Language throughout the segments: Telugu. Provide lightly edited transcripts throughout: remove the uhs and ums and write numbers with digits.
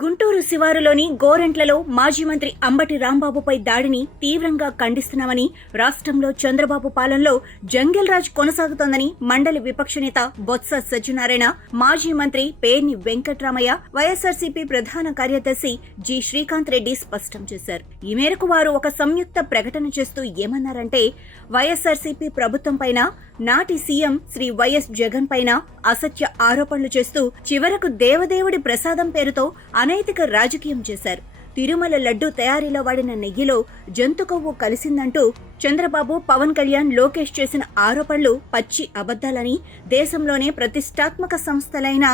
గుంటూరు శివారులోని గోరంట్లలో మాజీ మంత్రి అంబటి రాంబాబుపై దాడిని తీవ్రంగా ఖండిస్తున్నామని, రాష్ట్రంలో చంద్రబాబు పాలనలో జంగిల్ రాజ్ కొనసాగుతోందని మండలి విపక్ష నేత బొత్స సత్యనారాయణ, మాజీ మంత్రి పేర్ని వెంకట్రామయ్య, వైఎస్ఆర్సీపీ ప్రధాన కార్యదర్శి జి శ్రీకాంత్ రెడ్డి స్పష్టం చేశారు. ఈ మేరకు వారు ఒక సంయుక్త ప్రకటన చేస్తూ ఏమన్నారంటే, వైఎస్ఆర్సీపీ ప్రభుత్వం పైన, నాటి సీఎం శ్రీ వైఎస్ జగన్ పైన అసత్య ఆరోపణలు చేస్తూ చివరకు దేవదేవుడి ప్రసాదం పేరుతో అనైతిక రాజకీయం చేశారు. తిరుమల లడ్డూ తయారీలో వాడిన నెయ్యిలో జంతు కొవ్వు కలిసిందంటూ చంద్రబాబు, పవన్ కళ్యాణ్, లోకేష్ చేసిన ఆరోపణలు పచ్చి అబద్దాలని దేశంలోనే ప్రతిష్టాత్మక సంస్థలైన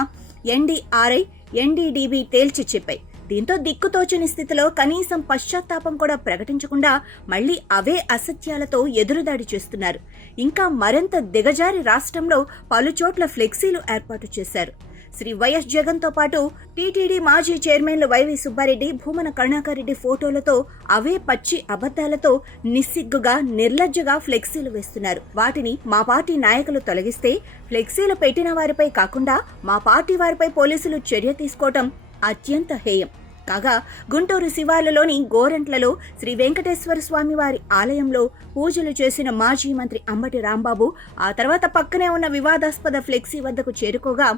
ఎన్డీఆర్ఐ, ఎన్డీడీబీ తేల్చి చెప్పాయి. దీంతో దిక్కుతోచని స్థితిలో కనీసం పశ్చాత్తాపం కూడా ప్రకటించకుండా మళ్లీ అవే అసత్యాలతో ఎదురుదాడి చేస్తున్నారు. ఇంకా మరింత దిగజారి రాష్ట్రంలో పలుచోట్ల ఫ్లెక్సీలు ఏర్పాటు చేశారు. శ్రీ వైఎస్ జగన్ తో పాటు టీటీడీ మాజీ చైర్మన్లు వైవి సుబ్బారెడ్డి, భూమన కరుణాకర్ రెడ్డి ఫోటోలతో అవే పచ్చి అబద్దాలతో నిస్సిగ్గుగా, నిర్లజ్జగా ఫ్లెక్సీలు వేస్తున్నారు. వాటిని మా పార్టీ నాయకులు తొలగిస్తే ఫ్లెక్సీలు పెట్టిన వారిపై కాకుండా మా పార్టీ వారిపై పోలీసులు చర్య తీసుకోవటం అత్యంత హేయం. కాగా గుంటూరు శివార్లలోని గోరంట్లలో శ్రీ వెంకటేశ్వర స్వామి వారి ఆలయంలో పూజలు చేసిన మాజీ మంత్రి అంబటి రాంబాబు ఆ తర్వాత పక్కనే ఉన్న వివాదాస్పద ఫ్లెక్సీ వద్దకు చేరుకోగా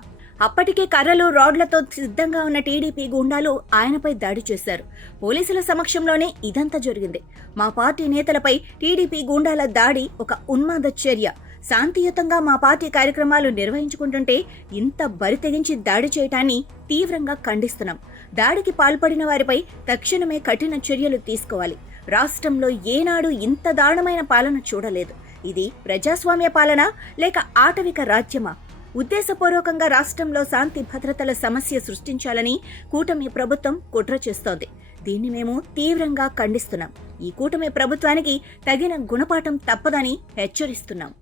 అప్పటికే కర్రలు, రాడ్లతో సిద్ధంగా ఉన్న టీడీపీ గూండాలు ఆయనపై దాడి చేశారు. పోలీసుల సమక్షంలోనే ఇదంతా జరిగింది. మా పార్టీ నేతలపై టీడీపీ గూండాల దాడి ఒక ఉన్మాద చర్య. శాంతియుతంగా మా పార్టీ కార్యక్రమాలు నిర్వహించుకుంటుంటే ఇంత బరి తెగించి దాడి చేయటాన్ని తీవ్రంగా ఖండిస్తున్నాం. దాడికి పాల్పడిన వారిపై తక్షణమే కఠిన చర్యలు తీసుకోవాలి. రాష్ట్రంలో ఏనాడు ఇంత దారుణమైన పాలన చూడలేదు. ఇది ప్రజాస్వామ్య పాలన లేక ఆటవిక రాజ్యమా? ఉద్దేశపూర్వకంగా రాష్ట్రంలో శాంతి భద్రతల సమస్య సృష్టించాలని కూటమి ప్రభుత్వం కుట్ర చేస్తోంది. దీన్ని మేము తీవ్రంగా ఖండిస్తున్నాం. ఈ కూటమి ప్రభుత్వానికి తగిన గుణపాఠం తప్పదని హెచ్చరిస్తున్నాం.